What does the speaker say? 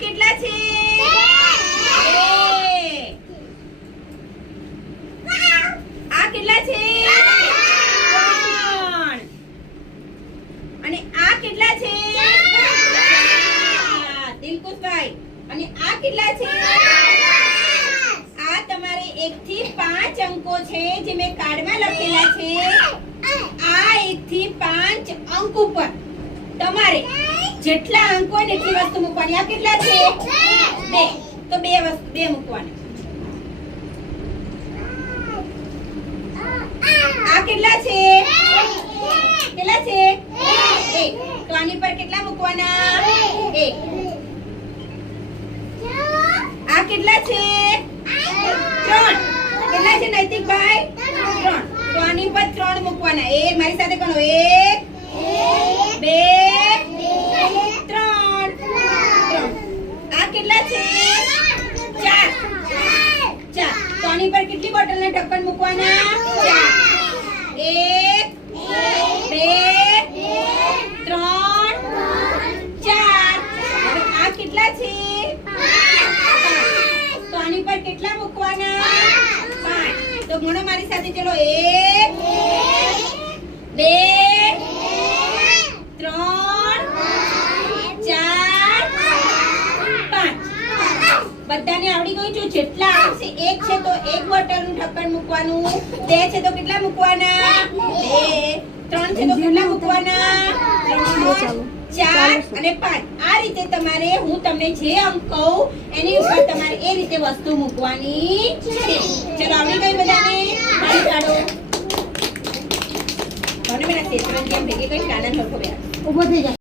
કેટલા છે? આ કેટલા છે? અને આ કેટલા છે? દિલકુશભાઈ, અને આ કેટલા છે? આ તમારે એક થી પાંચ અંકો છે જે મેં કાર્ડમાં લખેલા છે. આ એક પાંચ અંક ઉપર. તમારે જેટલા અંક હોય ને એટલી વસ્તુ મૂકવાની. આ કેટલા છે? બે. તો બે વસ્તુ, બે મૂકવાની. આ કેટલા છે? કેટલા છે? બે. તો આની પર કેટલા મૂકવાના? એક આ કેટલા છે? ત્રણ. કેટલા છે નૈતિકભાઈ? ત્રણ. તો આની પર ત્રણ મૂકવાના. એ મારી સાથે ગણો. એક, બે ત્રણ ત્રણ કેટલા છે? ચાર. ચાર. તો આની પર કેટલી બોટલના ઢક્કન મૂકવાના? ચાર. એક, બે, ત્રણ, ચાર. હવે આ કેટલા છે? તો આની પર કેટલા મૂકવાના? પાંચ. તો ગણો મારી સાથે, ચલો. એક બે ત્રણ ચાર પાંચ બધાને આવડી ગયું છે જેટલા આવશે. એક છે તો એક બોટલનું ઢક્કણ મૂકવાનું બે છે તો કેટલા મૂકવાના? બે. ત્રણ છે તો કેટલા મૂકવાના? ચાર અને પાંચ. આ રીતે તમારે હું તમને જે અંક કહું એની ઉપર તમારે એ રીતે વસ્તુ મૂકવાની છે. ચલો. આવડી ગઈ બધાને? તાળી કાઢો. મને બેટા શેતરંજી ભેગી કઈ કાના સરખો બે ઊભો થઈ જા.